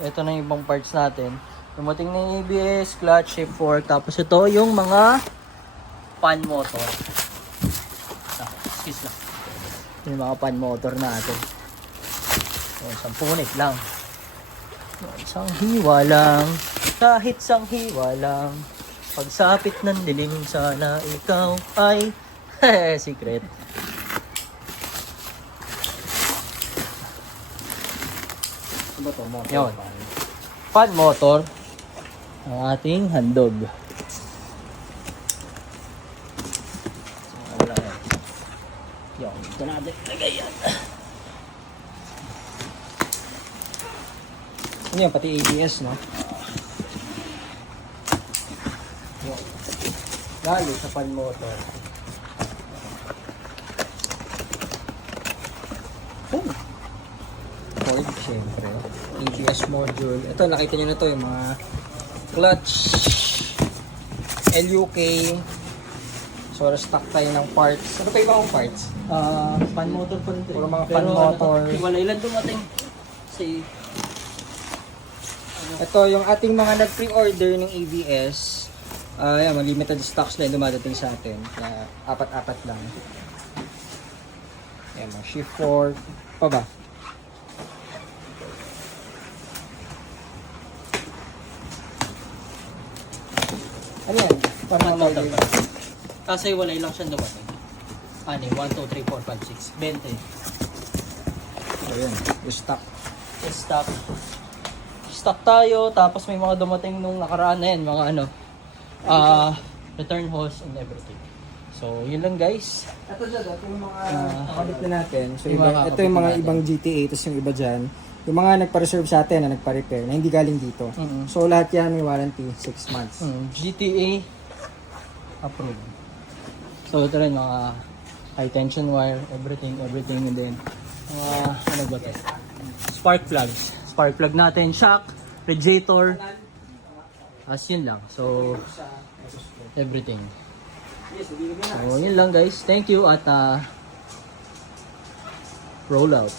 ito na yung ibang parts natin. Dumating na yung ABS, clutch, shift fork. Tapos ito yung mga fan motor. Excuse lang. Yung mga fan motor natin. So, 10 punit lang. Isang hiwa lang. Kahit isang hiwa lang. Pagsapit ng dilim, sana ikaw ay secret. Ano to? Motor. Yun. Fan motor. Ang ating handog. So, wala yan. Yun. Ito natin. Lagay yan. Ano yan? Pati ABS, no? Yun. Lalo sa fan motor. Oh. Ford, syempre. ABS module. Ito, nakita nyo na to yung mga clutch, LUK. So, stock tayo ng parts. Ano pa iba akong parts? Fan motor pa rin. Puro mga Pero fan motor. Hiwalay lang dumating. Kasi Ito, yung ating mga nag-pre-order ng ABS. Yan, mga limited stocks na yung dumadating sa atin. Na apat-apat lang. Yan, mga shift fork. Pa ba? Ano yan? fan motor Pamamagal. pa rin. Kasi hiwalay lang siya dumating. Ano, 1, 2, 3, 4, 5, 6. 20. So, yan. Yung stock. Stock. Stock tayo, tapos may mga dumating nung nakaraan na yan, mga ano, return hose and everything. So, yun lang guys. Ito dyan, ito yung mga nakabit na natin. So, yung mga ito yung mga natin. ibang GTA, tapos yung iba dyan. Yung mga nagpa-reserve sa atin na nagpa-repair, na hindi galing dito. Mhm. So, lahat yan may warranty, 6 months. GTA approved. So, ito rin mga high tension wire, everything, and then ano ba ito? Spark plugs. Spark plug natin, shock, radiator, as yun lang. So, everything. So, yun lang guys. Thank you at roll out.